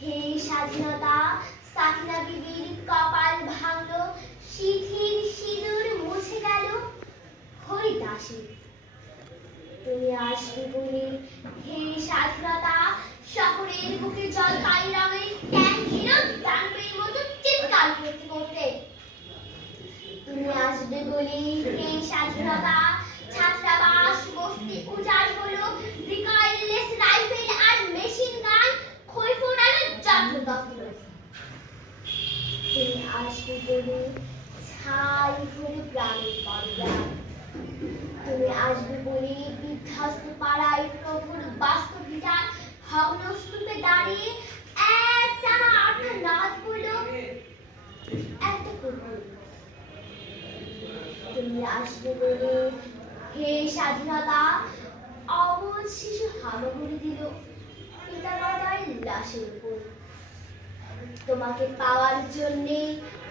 হে স্বাধীনতা, সাকিনা বিবির কপাল ভাঙলো শিথির সিঁদুর মুছে গেল হরিদাসী। তুমি আসবে বলে হে স্বাধীনতা, শহরের বুকে জলপাই রঙের তুমি আসবে বলে ছাই হলো গ্রামের পর্যায় তুমি আসবে বলে বিধ্বস্ত পাড়ায় প্রভুর বাস্তব বিচার ভগ্ন স্তূপে দাঁড়িয়ে তুমি হে স্বাধীনতা অবুধ শিশু হামাগুড়ি লাশের উপর। তোমাকে পাওয়ার জন্যে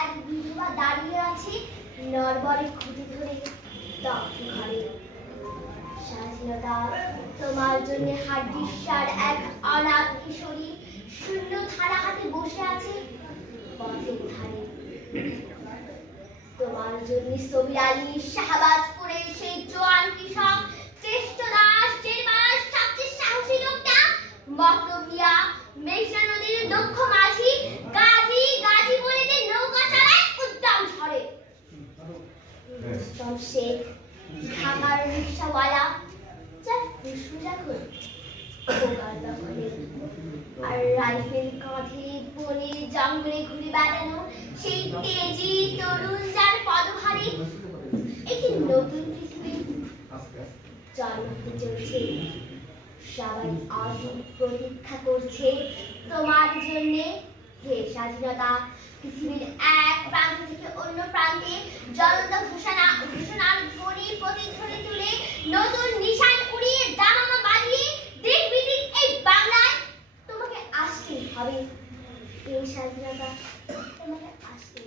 এক বিধবা দাঁড়িয়ে আছে, নরবরে খুঁটি ধরে ঘরে। স্বাধীনতা তোমার জন্য হাড্ডিসার এক অনাথ কিশোরী, শূন্য থালা হাতে বসে আছে পথের ধারে। তোমার জন্য সবির আলী শাহবাজ রুস্তম শেখ ঢাকার রিক্সাওয়ালা যার ফুসফুস দখলে আর রাইফেল কাঁধে বনে জঙ্গলে ঘুরে বেড়ানো সেই তেজি তরুণ যার পদভারী একটি নতুন পৃথিবী জন্ম চলছে। সবাই অধীর প্রতীক্ষা করছে তোমার জন্যে হে স্বাধীনতা, পৃথিবীর এক প্রান্ত থেকে অন্য প্রান্তে জ্বলন্ত ঘোষণা, ঘোষণার ধ্বনি প্রতিধ্বনি তুলে নতুন নিশান উড়িয়ে দামামা বাজিয়ে দিক বিদিক এই বাংলায় তোমাকে আসতেই হবে। এই স্বাধীনতা তোমাকে আসতে